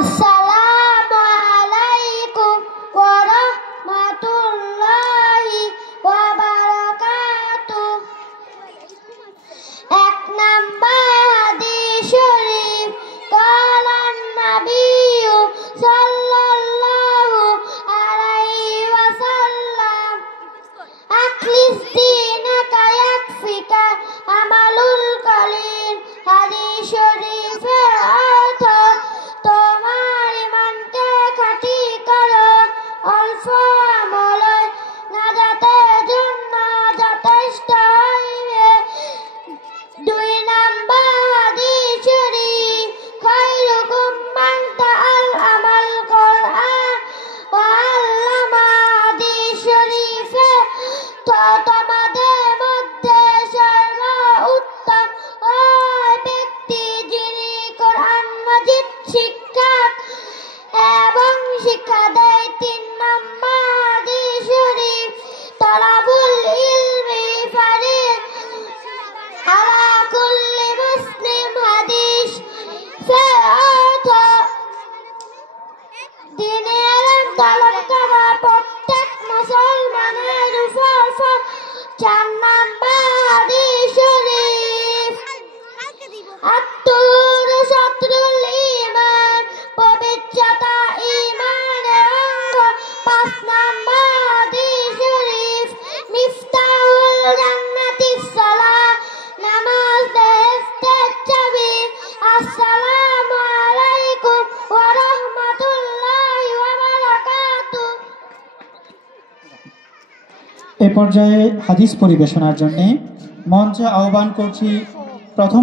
আসসালামু আলাইকুম ওয়া রাহমাতুল্লাহি ওয়া বারাকাতুহু। এক নাম্বার হাদিস শরীফ, কালান নবিয়্যু সাল্লাল্লাহু আলাইহি ওয়াসাল্লাম, আখলিস দীনাকা ইয়াকফিকা আমালুল কলিল। হাদিস শরীফের অর্থ, তোমার ঈমানকে খাঁটি করো, অল্প আমলে নাজাতের জন্য যথেষ্ট হইবে। দুই নাম্বার হাদিস শরীফ, খায়রুকুম মান তাআল্লামাল কুরআন ওয়া আল্লামা। হাদিস শরীফে তোমাদের মধ্যে সর্বোত্তম ওই ব্যক্তি যিনি কোরআন মাজিদ শিক্ষা এবং শিক্ষা দেয়। তিন নাম্বার হাদিস শরীফ, তালাবুল ইলমি ফারিদাতুন আলা কুল্লি মুসলিম। হাদিস অর্থ, দ্বীনের ইলম তলব করা প্রত্যেক মুসলমানের উপর ফরজ। চার নাম্বার হাদিস শরীফ, আত্মুর শত্রুল ঈমান, পবিত্রতা ঈমানের অঙ্গ। পাঁচ নাম্বার হাদিস শরীফ, মিফতাহুল জান্নাতিস সালাহ, নামাজ বেহেশতের চাবি। আসসালামু আলাইকুম ওয়া রাহমাতুল্লাহি ওয়া বারাকাতুহু। এ পর্যায়ে হাদিস পরিবেশনার জন্য মঞ্চে আহ্বান করছি প্রথম